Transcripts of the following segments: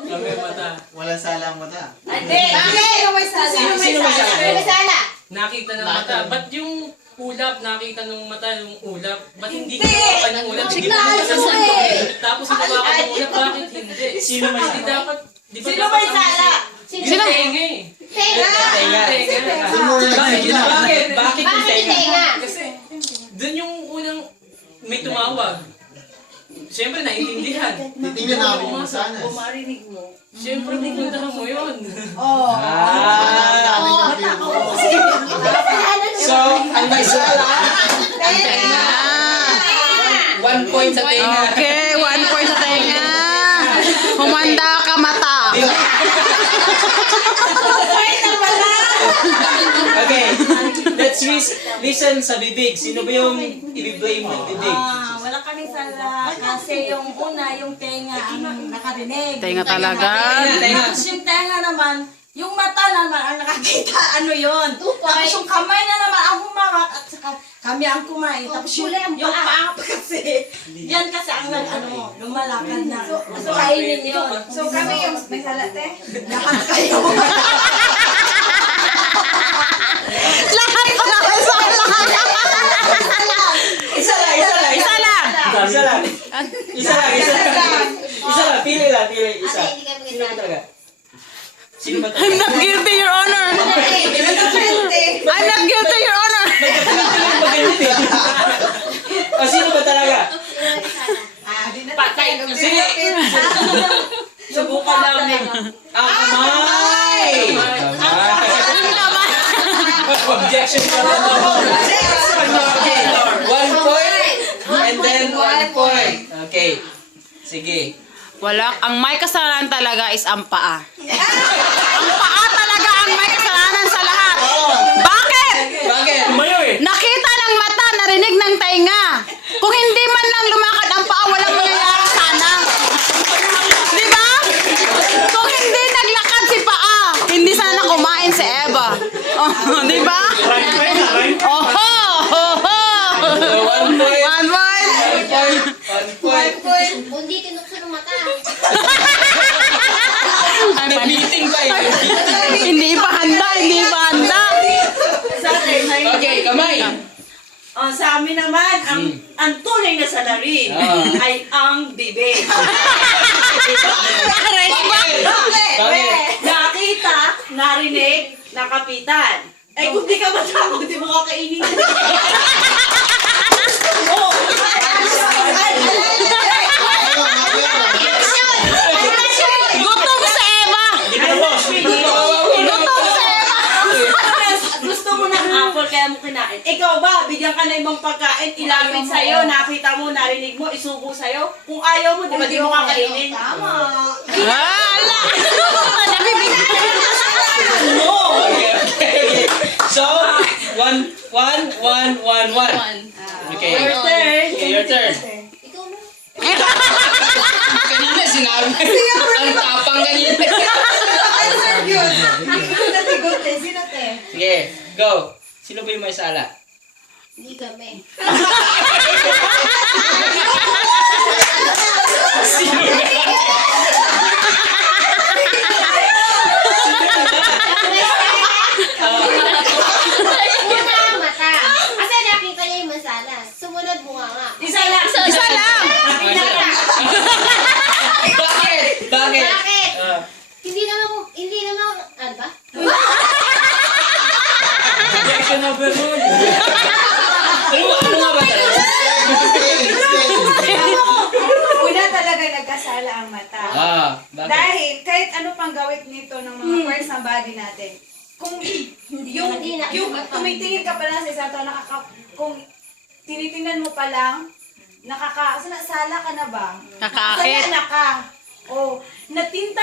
Kami mata. Walang sala ang mata. Hindi! Sino may sala? Sino may sala? sala? Nakita ng mata. Ba't yung ulap, nakita ng mata yung ulap? Ba't hindi Hindi! kinawakan ng ulap? Hindi Tignan mo mo eh! Tapos hinawakan ng ulap, bakit hindi? Sino may Hindi sala? dapat. Di ba Sino dapat may ang- sala? Yung tenga eh. Tenga! Bakit? Bakit yung Bakit tenga? tenga? Kasi dun yung unang may tumawag. Siyempre, naiintindihan. Titingnan namin yung masanas. Kung marinig mo. Siyempre, pupuntahan mo yun. Oo. So, ang may sala, ang tenga. 1 point sa tenga. Okay, 1 point sa tenga. Humanda ka mata. Okay, let's listen sa bibig. Sino ba yung i-blame ng bibig? Wala kami sala kasi yung una, yung tenga ang nakarinig. Tenga talaga. Tapos yung tenga naman, yung mata naman ang nakakita, ano yun. Tapos yung kamay na naman ang humawak at saka kami ang kumain. Tapos yung paa pa kasi, yan kasi ang lumalakad na. So kainin yun. So kami yung may salate. Lahat kayo. Lahat pala may sala. Isa lang. Pili lang. Isa. Sino ba talaga? Sino ba I'm talaga? not guilty, Your Honor. I'm not guilty, Your Honor. O, sino ba talaga? Patay. Sige. Subukan namin. Kamay! Objection ka lang. Okay. 1 point. And then 1 point. Okay. Sige. Wala, ang may kasalanan talaga is ang paa. Ang paa talaga ang may kasalanan sa lahat. Bakit? Bakit? Nakita ng mata, narinig ng tainga. Kung hindi man lang lumakad ang paa, walang mangyayari sana. Di ba? Kung hindi naglakad si paa, hindi sana kumain si Eva. Oh, di ba? Oho! Oho! 1 point. 1 point. 1 point. Hindi tinukso ng mata. Nag-meeting pa eh. Hindi pa handa, hindi pa handa. Okay, kamay. Sa amin naman, ang tunay na salarin ay ang bibig. Nakita, narinig, nakapitan. Eh kung di ka matapos, di mo kakainin. Gutom si Eva! Gutom si Eva! Gusto mo ng apple kaya mo kinain. Ikaw ba, bigyan ka na ibang pagkain, ilapit sa'yo, nakita mo, narinig mo, isubo sa'yo. Kung ayaw mo, di ba di mo kakainin? Tama. Wala! Okay. So, 1. Okay. Your turn. Okay, your turn. Ikaw na. Kanina sinabi. Ang tapang kanina. Sige, go. Sino ba yung may sala? Hindi kami. Una ang mata. Kasi nakita niya yung masanas. Sumunod bunganga. Isa lang. Isa lang! Bakit? Bakit? Bakit? Hindi naman, ano ba? Objection overruled. Ano nga ba talaga? Una talaga nagkasala ang mata. Bakit? Dahil kahit ano pang gawit nito ng mga parts ng body natin, kung yung tumitingin ka pa lang sa isang tao, kung tinitingnan mo pa lang, sala ka na ba? Nakakakit. Sala ka. Oh, nakita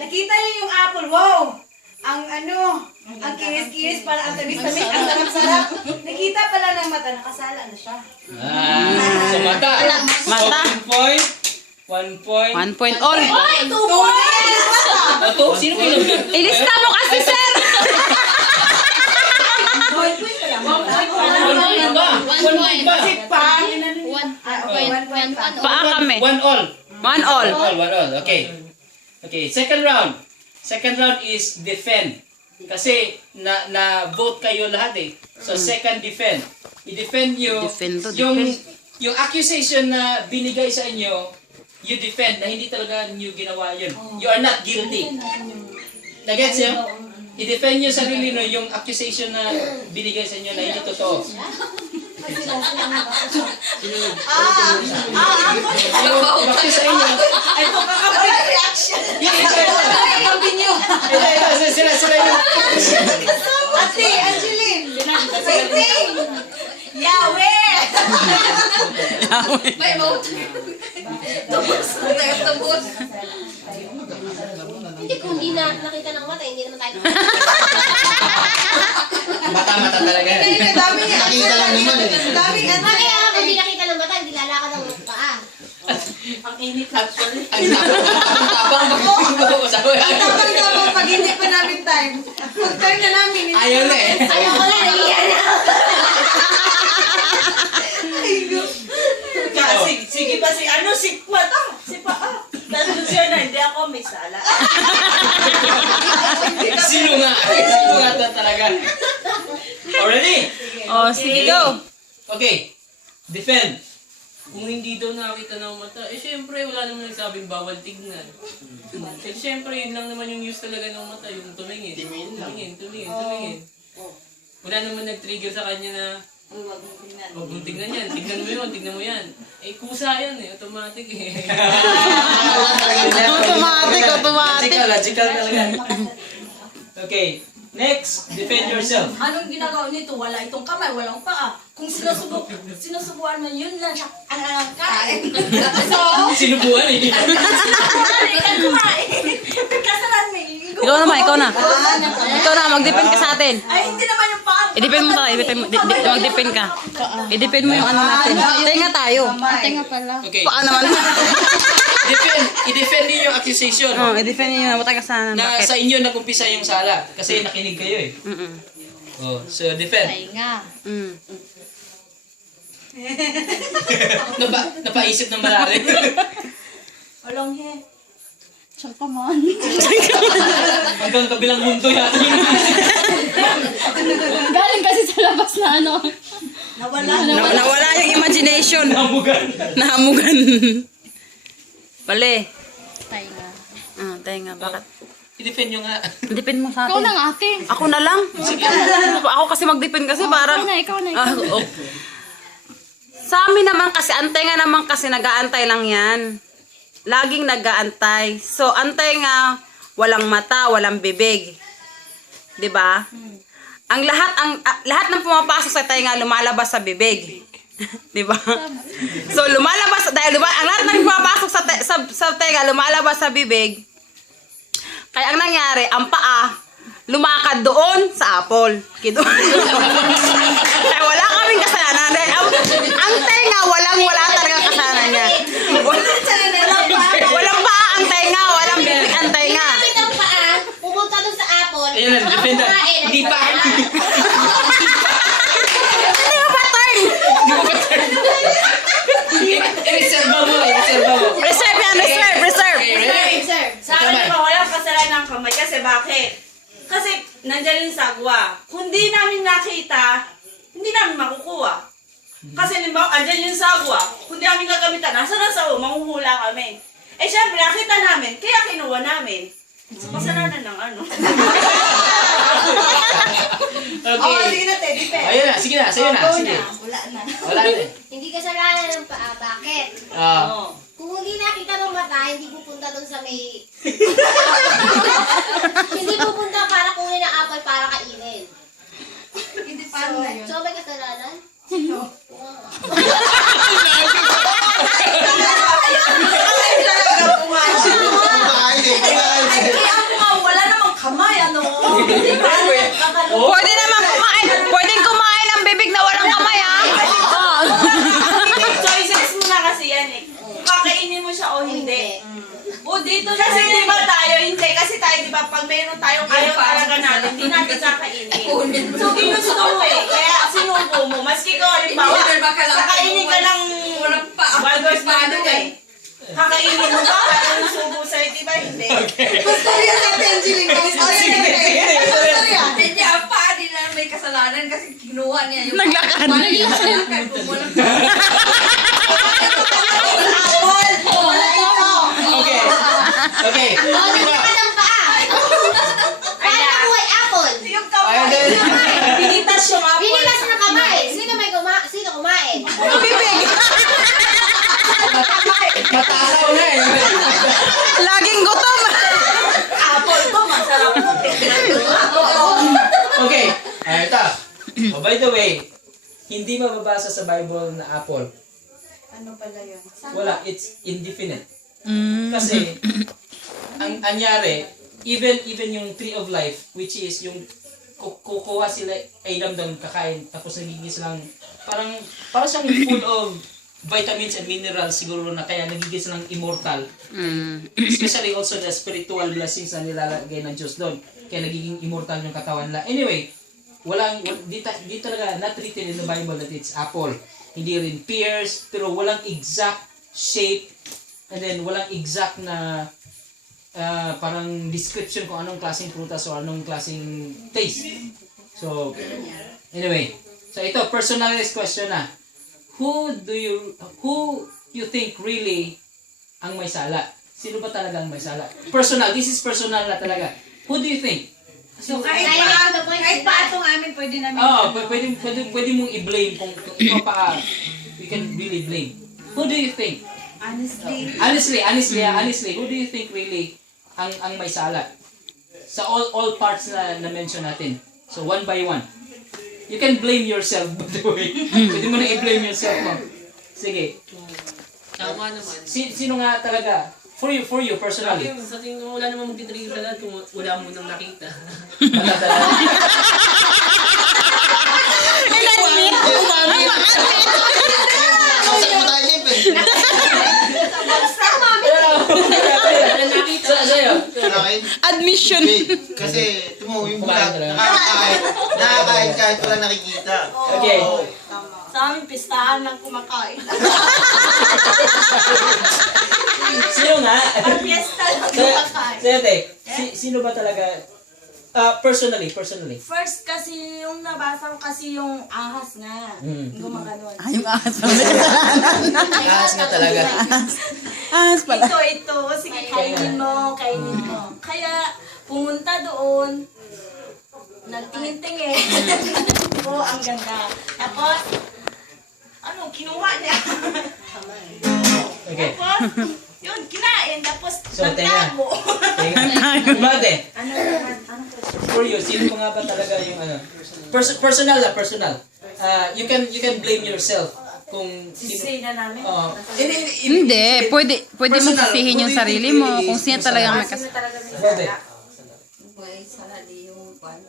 niyo yung apple, wow! Ang ang kinis-kinis pala, ang tamis-tamis, ang sarap-sarap. Nakita pa lang ng mata, nakasala na siya. So, mata. Mata. 1 point. 1 point. 1 point all. Sino ba yung Ilista mo kasi, sir! 1 point ba? Kasi pa, One. okay, 1 point pa. Paa kami. 1 all. 1 all. 1 all. Okay. Okay, second round. Second round is defend. Kasi na-vote kayo lahat eh. So second defend. I-defend nyo Defend to, yung accusation na binigay sa inyo, you defend na hindi talaga nyo ginawa yun. You are not guilty. Nagets nyo? I-defend nyo sarili nyo yung accusation na binigay sa inyo na hindi totoo. Yung accuse sa inyo. Ito kakabay reaction. Sila yung... Ate, Angeline. Waiting. Yahweh. May emote. Tubos. Hindi, kung hindi na nakita ng mata, hindi naman tayo Mata-mata talaga. Nakita lang naman eh. Kaya kung hindi nakita ng mata, hindi lalakad ang paa. Ang init actually. Ang tapang Tapang pag hindi pa namin time. Pag time na namin, ayaw na eh. Ayaw ko na, naiiyan na. Sige pa si ano, si Mata. Si Paa. Dahil siya na, hindi ako may sala. Sino nga? Sino nga to talaga? Already? Oh, sige, go. Okay. Defend. Kung hindi daw nakita ng mata, syempre wala naman nagsabing bawal tignan. Syempre yun lang naman yung use talaga ng mata, yung tumingin. Tumingin. Wala naman nag-trigger sa kanya na huwag mong tignan yan, tignan mo yan. Eh kusa yan eh, automatic eh. Automatic. Logical talaga. Okay. Next, defend yourself. Anong ginagawa nito? Wala itong kamay, walang paa. Kung sinusubuan mo, yun lang siya ang kain. So, Sinubuan eh. ikan kumain. Kasalan mo, Ikaw na. Ikaw na, mag-depend ka sa atin. Ay, hindi naman yung paa. I-depend mo sa mag-depend ka. I-depend mo yung ano natin. Tenga tayo. Tenga pala. Okay. Paa naman. I-defend niyo yung accusation Oh, i-defend niyo yung ka sa na sa bakit. inyo nakumpisa yung sala. Kasi nakinig kayo eh. Oh, so defend. Tenga. Napaisip ng malalim. Walang he. Hanggang kabilang mundo yata yung Galing kasi sa labas na ano. Nawala yung imagination. namugan. Nahamugan. Pale. Tenga. Tenga, bakit? I-defend nyo nga. Depend mo sa Ikaw atin. lang ate. Ako na lang. Ako kasi mag-depend kasi parang... Ikaw na. Sa amin naman kasi, antay nga naman kasi nag-aantay lang yan. Laging nag-aantay. So, antay nga, walang mata, walang bibig. 'Di ba? Ang lahat ng pumapasok sa tainga lumalabas sa bibig. 'Di ba? So, lumalabas dahil ang lahat ng pumapasok sa tainga lumalabas sa bibig. Kaya ang nangyari, ang paa lumakad doon sa apple. Kaya wala kaming kasalanan. Ang tenga, wala talagang kasalanan niya. Walang paa ang tenga, walang bibig ang tenga. Gamit ang paa, pumunta doon sa apple. Ayun lang, defend na. Hindi pa. Hindi mo pa turn. I-reserve mo. Reserve yan, reserve. Sir. Sa akin naman, walang kasalanan ng kamay. Kasi bakit? Kasi nandiyan yung sagwa. Kung di namin nakita, hindi namin makukuha. Kasi limbawa, andyan yung sagwa. Kung di namin gagamitan, nasa sa manghuhula kami. Eh syempre, nakita namin, kaya kinuha namin. So, kasalanan ng ano. Okay. Sige na, Teddy Pe. Ayun na, sige na, sa'yo na. Sige. Wala na. Wala na eh. Hindi kasalanan ng paa. Bakit? Oo. Kung hindi nakita ng mata, hindi pupunta doon sa may... Hindi pupunta para kunin ang apple para kainin. Hindi paano na yun. So may kasalanan? Kumain eh. Kaya ako nga, wala namang kamay, ano? Hindi ba? Pwede naman kumain. Pwedeng kumain ng bibig na walang kamay, ha? Choices mo na kasi yan eh. Kakainin mo siya o hindi. O dito kasi di ba tayo, hindi. Kasi tayo di ba, pag mayroon tayong ayaw talaga natin, hindi natin kakainin. So ginusto mo eh. Kaya sinubo mo. Maski ko, halimbawa, kakainin ka ng burgers na ano eh. Kakainin mo ba? Parang nasubo sa'yo, di ba? Hindi. Hindi, ang paa din na may kasalanan kasi kinuha niya yung Naglakad. naglakad. Kumulang Okay. Okay. Oh, nagkakad ang paa. Paano nabuhay apple? Yung Ayun kamay. din. Pinitas yung apple. Binilas na kamay. Sino kumain? Bibig. Matakaw na eh. Laging gutom. Apple ko, masarap mo. Okay. Ito. Oh, by the way, hindi mababasa sa Bible na apple. Ano pala yun? Wala, it's indefinite. Kasi, ang anyari, even yung tree of life, which is yung kukuha sila Adam doon kakain, tapos nagiging silang, parang siyang full of vitamins and minerals siguro na kaya nagiging silang immortal. Especially also the spiritual blessings na nilalagay ng Diyos doon. Kaya nagiging immortal yung katawan nila. Anyway, di talaga not written in the Bible that it's apple. Hindi rin pears, pero walang exact shape and then walang exact na parang description kung anong klaseng prutas o anong klaseng taste. So, anyway. So, ito, personalized question na. Who do you think really ang may sala? Sino ba talaga ang may sala? Personal. This is personal na talaga. Who do you think? So kahit Sayang, kahit pa itong amin, pwede namin. Pwede mong i-blame kung ikaw pa, we can really blame. Who do you think? Honestly, who do you think really ang may sala? Sa all parts na na-mention natin. So, one by one. You can blame yourself, by the way. Pwede mo na i-blame yourself mo. Sige. Tama naman. Sino nga talaga? For you personally. Sa tingin ko, wala namang magtitrigger sa lahat kung wala mo nang nakita. Wala talaga. Kausap mo tayo, Jim, eh. Wala nakita. Sa'yo. Akin, Admission. wait, kasi tumo yung Kumain bulag, ka lang. nakakain kahit wala nakikita. Okay. Sa amin, pistahan lang kumakain. Sino nga? Fiesta lang Sa'yo, kumakain. Tek. Sino ba talaga? Personally. First kasi yung nabasa ko kasi yung ahas nga. Gumaganon. Yung ahas pa. Ahas nga talaga. Ahas pala. Ito. Sige, kainin mo. Kaya, pumunta doon, nagtingin-tingin. Oo, ang ganda. Tapos, kinuha niya. Okay. Tapos, yun, kinain. Tapos, So, nagtago. Mate. For you, sino nga ba talaga yung ano? Personal. You can blame yourself kung Sisay na namin. Hindi. Pwede mo Personal. sisihin yung Who do you sarili think mo really kung sino is talagang masama? may kas... talaga may Mate. sala. Buhay, sarali yung pan.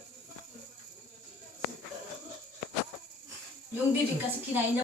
Yung bibig kasi kinain niya.